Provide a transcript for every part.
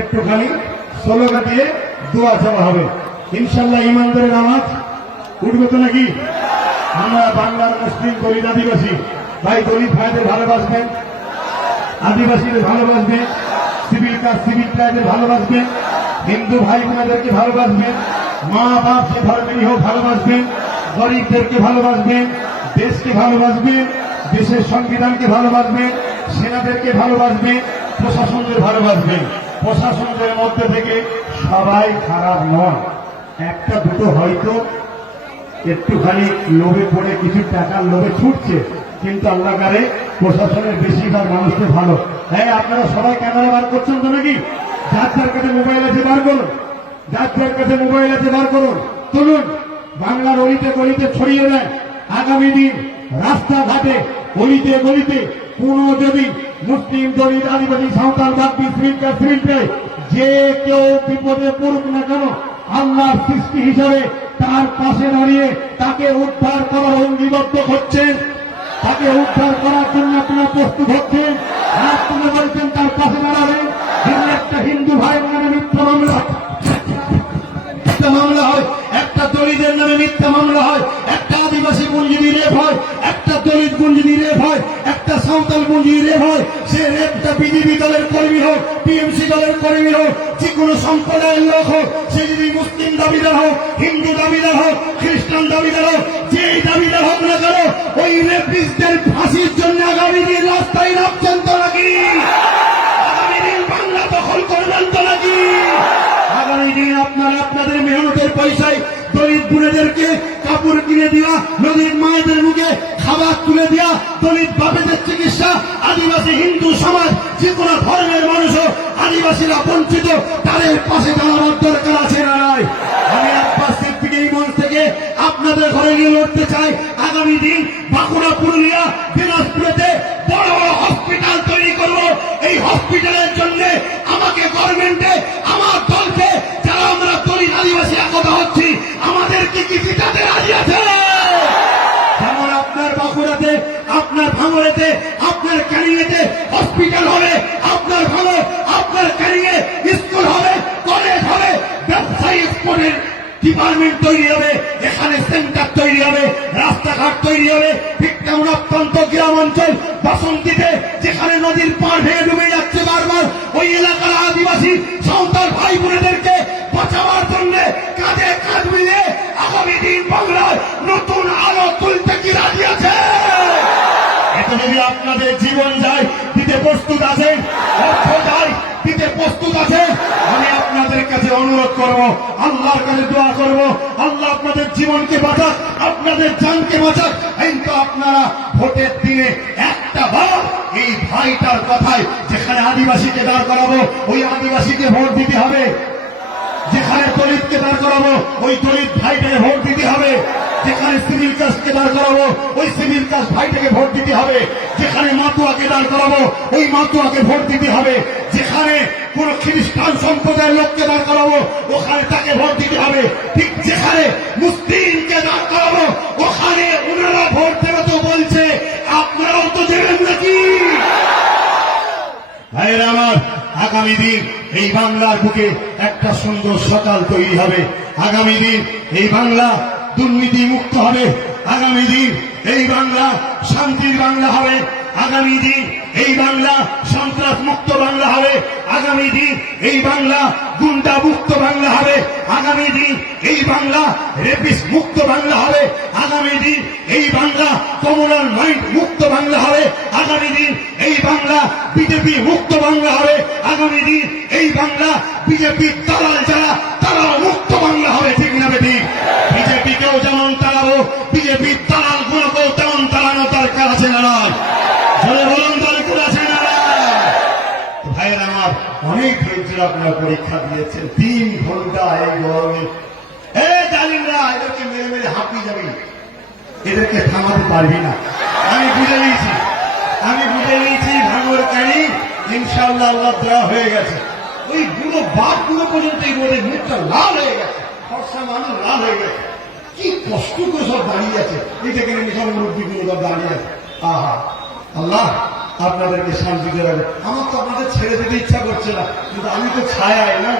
একটুখানি স্লোগান দিয়ে দোয়া চাওয়া হবে। ইনশাল্লাহ ইমানদারের নামাজ উঠবে তো নাকি? আমরা বাংলার মুসলিম দলিত আদিবাসী ভাই, দলিত ভাইদের ভালোবাসবেন, আদিবাসীদের ভালোবাসবেন, সিভিল কাজ সিভিল ট্রাইবের ভালোবাসবেন, হিন্দু ভাই বোনাদেরকে ভালোবাসবেন, মা বাপকে ধর্মেরই হোক ভালোবাসবেন, গরিবদেরকে ভালোবাসবেন, দেশকে ভালোবাসবেন, দেশের সংবিধানকে ভালোবাসবেন, সেনাদেরকে ভালোবাসবেন, প্রশাসনদের ভালোবাসবেন। প্রশাসনদের মধ্যে থেকে সবাই খারাপ নয়, একটা দুটো হয়তো একটুখানি লোভে পড়ে কিছু টাকার লোভে ছুটছে, কিন্তু আল্লাহ কারে প্রশাসনের বেশিরভাগ মানুষকে ভালো। হ্যাঁ, আপনারা সবাই ক্যামেরা বার করছেন তো নাকি? যার যার কাছে মোবাইল আছে বার করুন, যার যার কাছে মোবাইল আছে বার করুন, তুলুন, বাংলার অলিতে গলিতে ছড়িয়ে দেন। আগামী দিন রাস্তাঘাটে অলিতে গলিতে কোন যদি মুসলিম দলিত আদিবাসী সাঁওতাল বাগদি সিভিল যে কেউ বিপদে পড়ুক না কেন, আল্লাহর সৃষ্টি হিসাবে তার পাশে দাঁড়িয়ে তাকে উদ্ধার করার অঙ্গীবদ্ধ হচ্ছেন, তাকে উদ্ধার করার জন্য আপনারা প্রস্তুত হচ্ছেন। আর তুলে বলছেন তার পাশে দাঁড়াবেন। একটা হিন্দু ভাইয়ের নামে মিথ্যা মামলা হয়, একটা দলিতের নামে মিথ্যা মামলা হয়, একটা আদিবাসী বোন যদি রেপ হয়, একটা দলিত বোন যদি রেপ হয়, একটা সাঁওতাল বোন যদি রেপ হয়, সে রেপটা বিজেপি দলের কর্মী হোক, টিএমসি দলের কর্মী হোক, যে কোনো সম্প্রদায়ের লোক হোক, সে যদি মুসলিম দাবিদার হোক, হিন্দু দাবিদার হোক, খ্রিস্টান দাবিদার হোক, যেই দাবিদার হোক না কেন, ওই রেপিস্টদের ফাঁসির জন্য আগামী দিন রাস্তায় নামছেন তো নাকি? আগামী দিন বাংলা দখল করবেন তো নাকি? আগামী দিন আপনারা আপনাদের মেহনতের পয়সায় দলিত বোনেদেরকে কাপড় কিনে দেওয়া, নদীর মায়েদের মুখে খাবার তুলে দেওয়া, দলিত বাপেদের চিকিৎসা, আদিবাসী হিন্দু সমাজ যে কোনো ধর্মের মানুষও আদিবাসীরা বঞ্চিত, তাদের পাশে দাঁড়ানোর দরকার আছে না নাই? আমি আব্বাস সিদ্দিকী এই মঞ্চ থেকে আপনাদের ঘরে নিয়ে লড়তে চাই। আগামী দিন বাঁকুড়া, পুরুলিয়া, দিনাজপুরেতে বড় বড় হসপিটাল তৈরি করব। এই হসপিটালের জন্য আমাকে গভর্নমেন্টে, আমার দলকে, যারা আমরা দলিত আদিবাসী একতা হচ্ছি, আমাদেরকে কি জিতাতে রাজি আছে? যেমন আপনার বাঁকুড়াতে, আপনার ভাঙড়েতে, আপনার ক্যানিংয়েতে হসপিটাল হবে, আপনার ভাঙড়, আপনার ক্যানিংয়ে স্কুল হবে, কলেজ হবে, ব্যবসায়ী এক্সপোর্টের ডিপার্টমেন্ট তৈরি হবে, এখানে সেন্টার তৈরি হবে, রাস্তাঘাট তৈরি হবে। ঠিক তেমন অত্যন্ত গ্রাম অঞ্চল বাসন্তীতে, যেখানে নদীর পাড় ভেঙে ডুবে যাচ্ছে বারবার, ওই এলাকার আদিবাসী সাঁওতাল ভাই বোনেদেরকে বাঁচাবার জন্য কাঁধে কাঁধ মিলিয়ে আগামী দিন বাংলায় নতুন আলো তুলতে কি রাজি আছে? এতে যদি আপনাদের জীবন যায় দিতে প্রস্তুত আছেন, অর্থ যায় দিতে প্রস্তুত আছে, আমি আপনাদের কাছে অনুরোধ করব, আল্লাহর কাছে দোয়া করব, আল্লাহ আপনাদের জীবনকে বাঁচাক, আপনাদের জানকে বাঁচাক। কিন্তু আপনারা ভোটের দিনে একটা বার এই ভাইটার কথায়, যেখানে আদিবাসীকে দাঁড় করাবো ওই আদিবাসীকে ভোট দিতে হবে, যেখানে দলিতকে দাঁড় করাবো ওই দলিত ভাইটাকে ভোট দিতে হবে, যেখানে সিভিল কাস্টকে দাঁড় করাবো ওই সিভিল কাস্ট ভাইটাকে ভোট দিতে হবে, যেখানে মাতুয়াকে দাঁড় করাবো ওই মাতুয়াকে ভোট দিতে হবে, যেখানে কোন খ্রিস্টান সম্প্রদায়ের লোককে দাঁড় করাবো ওখানে তাকে ভোট দিতে হবে, ঠিক যেখানে মুসলিমকে দাঁড় করাবো ওখানে ওনারা ভোট দেবে। তো বলছে আপনারাও তো দেবেন নাকি? ভাইয়েরা আমার, আগামী দিন এই বাংলার বুকে একটা সুন্দর সকাল তৈরি হবে। আগামী দিন এই বাংলা দুর্নীতি মুক্ত হবে। আগামী দিন এই বাংলা শান্তির বাংলা হবে। আগামী দিন এই বাংলা সন্ত্রাস মুক্ত বাংলা হবে। আগামী দিন এই বাংলা গুন্ডা মুক্ত বাংলা হবে। আগামী দিন এই বাংলা রেপিস মুক্ত বাংলা হবে। আগামী দিন এই বাংলা কমনাল মাইন্ড মুক্ত বাংলা হবে। আগামী দিন এই বাংলা বিজেপি মুক্ত বাংলা হবে। আগামী দিন এই বাংলা বিজেপি দালাল যারা তারাও মুক্ত বাংলা হবে। ঠিক না বেঠিক? বিজেপিকেও যেমন তাড়াবো, বিজেপি দালাল গুলোকেও তেমন তাড়ানো দরকার আছে না? বলুন দরকার আছে না? ভাইয়ের আমার, অনেক ধৈর্য আপনারা পরীক্ষা দিয়েছেন 3 ঘন্টা এই গরমে। জালিমরা এদেরকে মেরে মেরে হাঁপিয়ে যাবি, এদেরকে থামাতে পারবি না। আমি বুঝে নিয়েছি ভাঙর কানি ইনশাআল্লাহ আল্লাহ দেওয়া হয়ে গেছে। ওই বুড়ো বাপ গুলো পর্যন্ত এই রোদে মুখটা লাল হয়ে গেছে, ফর্সা মানুষ লাল হয়ে গেছে। কি কষ্ট করে সব দাঁড়িয়ে আছে, এই দেখেন সব মুরব্বী গুলো সব দাঁড়িয়ে আছে। আহা আল্লাহ আপনাদেরকে শান্তিতে রাখবে। আমার তো আপনাদের ছেড়ে দিতে ইচ্ছা করছে না, কিন্তু আমি তো ছায়ায় না।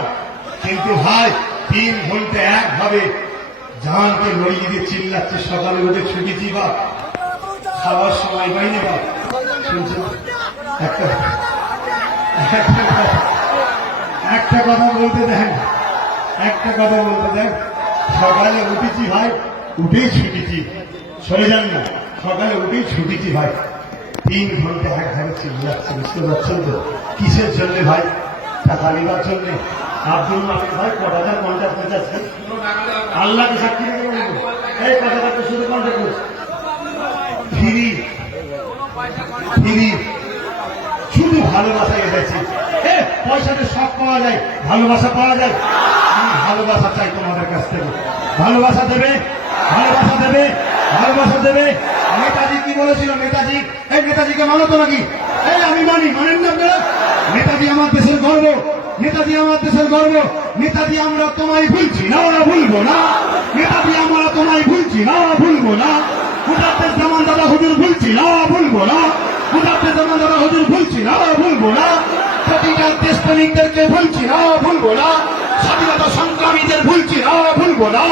কিন্তু ভাই 3 ঘন্টা একভাবে জানকে লড়িয়ে দিয়ে চিল্লাচ্ছে, সকালে উঠে ছুটেছি বা খাওয়ার সময় পাইনি বা শুনছেন একটা কথা বলতে দেন, একটা কথা বলতে দেন। সকালে উঠেছি ভাই, উঠেই ছুটেছি, সরে যান না, সকালে উঠেই ছুটেছি ভাই। 3 ঘন্টা একভাবে চিল্লাচ্ছে, বুঝতে পারছেন তো কিসের জন্য ভাই? টাকা নেবার জন্য। আব্দুল মালিক ভাই কটা 50 আল্লাহকে সাক্ষী রেখে বলবো, এই কথাটা তো শুধু কন্ট্যাক্ট করছে ফিরি ফিরি, শুধু ভালোবাসা এসেছি। পয়সাতে সব পাওয়া যায়, ভালোবাসা পাওয়া যায়। আমি ভালোবাসা চাই তোমাদের কাছ থেকে। ভালোবাসা দেবে, ভালোবাসা দেবে, ভালোবাসা দেবে। নেতাজি কি বলেছিল? নেতাজি, এই নেতাজিকে মানো তো নাকি? এই আমি মানি, মানেন না আপনারা? নেতাজি আমার দেশের গর্ব, নেতাজি আমার দেশের গর্ব। নেতাজি আমরা তোমায় ভুলছি না, ওরা ভুলবো না। নেতাজি আমরা তোমায় ভুলছি না, ভুলবো না। মুজাদ্দেদ জামান দাদা হুজুর ভুলছি না, ভুলবো না। মুজাদ্দেদ জামান দাদা হুজুর ভুলছি না, ভুলবো না। প্রতিটা দেশপ্রেমিকদেরকে ভুলছি না, ভুলবো না। স্বাধীনতা সংগ্রামীদের ভুলছি না, ভুলবো না।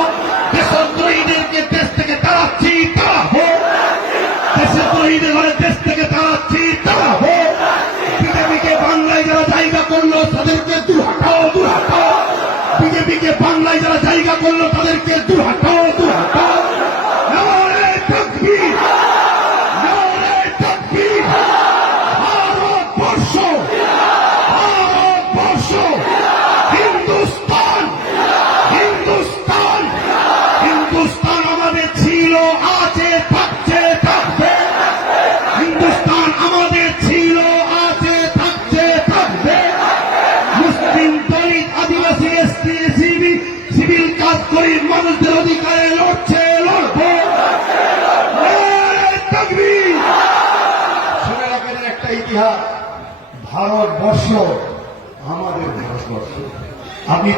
দেশদ্রোহীদেরকে দেশ থেকে তাড়াচ্ছি, তাড়াবো। দেশদ্রোহীদের ঘরে দেশ থেকে তাড়াচ্ছি, তাড়াবো। বিজেপিকে বাংলায় যারা জায়গা করলো তাদেরকে দূর হাটাও, দূর হাটাও। বিজেপিকে বাংলায় যারা জায়গা করলো তাদেরকে দূর হাটাও, দূর হাটাও। নারে তাকবীর, নারে তাকবীর। ভারতবর্ষ, ভারতবর্ষ, হিন্দুস্তান, হিন্দুস্তান, হিন্দুস্তান আমাদের ছিল, আছে, থাকছে, থাকবে। হিন্দুস্তান আমাদের ছিল, আছে, থাকছে, থাকবে। মুসলিম, দলিত, আদিবাসী, এসটি, এসসি, সিভিল কাজ গরিব মানুষদের অধিকারে লড়ছে, লড়বে। নারে তাকবীর। শুনে রাখেন একটা ইতিহাস, ভারতবর্ষ আমাদের ভারতবর্ষ। আপনি